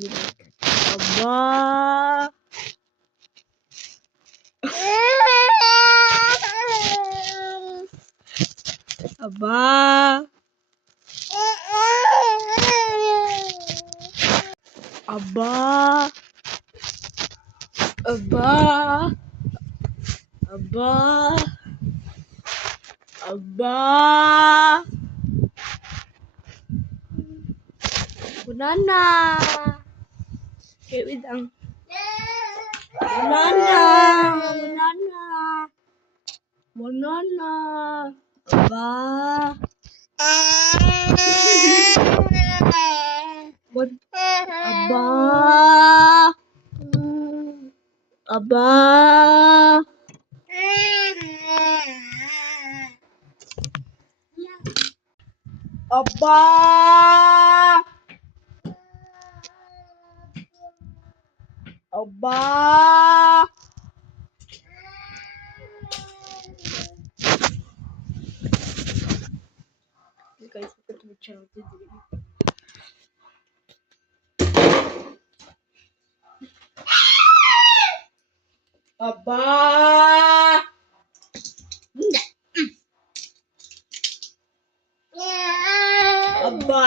Aba. Aba. Aba. Aba. Aba. Aba. Banana. Okay, wait lang. Banana. Banana. Banana. Aba. Aba. Aba. Aba. Aba. Guys, look at my channel. Aba. Aba.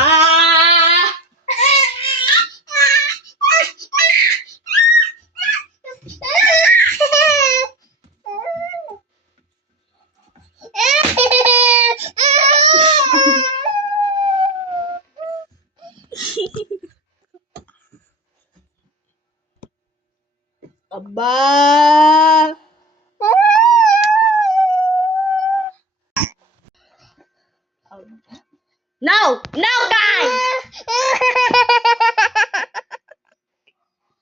Aba. No, no, guys.